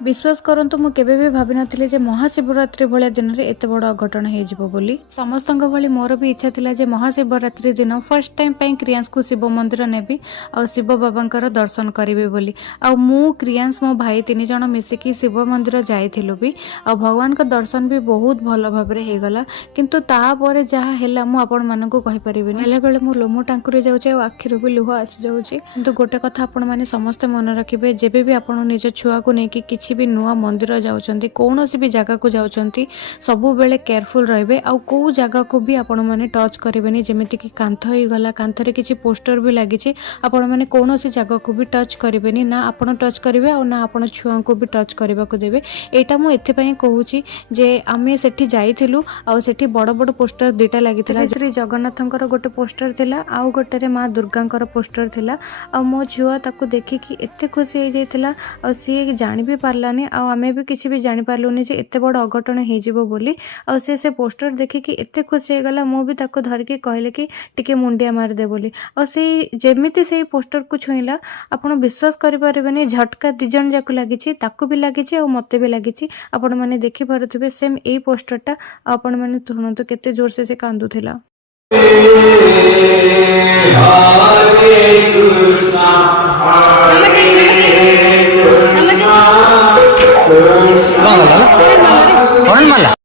विश्वास करंतु मु केबे भी भाभी नथिले जे महाशिवरात्रि भलिया दिन रे एते बड़ अघटन हे जिवो बोली। समस्तंग भली मोर भी इच्छा थिला जे महाशिवरात्रि दिन फर्स्ट टाइम पई क्रियांश को शिव मंदिर नेबी आ शिव बाबांकर दर्शन करिवे बोली। आ मु क्रियांश मो भाई तीन जण मिसिकी शिव मंदिर जाइथिलु भी आ भगवान का दर्शन भी बहुत भल भाबरे हे गला। किंतु ता परे जहा हेला मु आपण मानकु कहि परिबिनी। हेले बेले मु लोमो टांकुरे जाउचे आ आखिरु भी लुह आसी जाउचे। किंतु गोटे कथा आपण माने समस्त मन रखिबे जेबे भी आपण निज छुआ को नेकी किछि भी नुआ मंदिर जाउचंती कोनोसी भी जगह को जाउचंती सबु बेले केयरफुल रहबे। आ को जगह को भी आपण माने टच करिवेनी जेमिति कि कांथ होई गला कांथ रे किछि पोस्टर भी लागिछि आपण माने कोनोसी जगह को भी टच करिवेनी ना आपण टच करिवे और ना आपण छुआ को भी टच करबा को देबे। एटा मु एथे पई कहूची जे आमे सेठी जाइथिलु आ सेठी बड़ बड़ पोस्टर दुटा लागिथिला। श्री जगन्नाथंकर गोटे पोस्टर थिला आ गोटे रे मां दुर्गांकर पोस्टर थिला। आ मो छुआ ताकू देखि कि एते खुशी हो जाइथिला आ सी जानि भी पारलानी आ आमे भी किछि भी जानि पारलुनी जे एते बड़ अघटन हे जिवो बोली। आ से पोस्टर देखि कि एते खुशी हे गला मो भी ताको धर के कहले कि टिके मुंडिया मार दे बोली। आ से जेमिति से पोस्टर को छुईला आपण विश्वास करि परिबेनी झटका दिजन जाको लागिछि ताको भी लागिछि आ मते भी लागिछि। आपण माने देखि पारुथिबे सेम एई पोस्टरटा आपण माने सुनंतु केते जोर से कांदुथिला।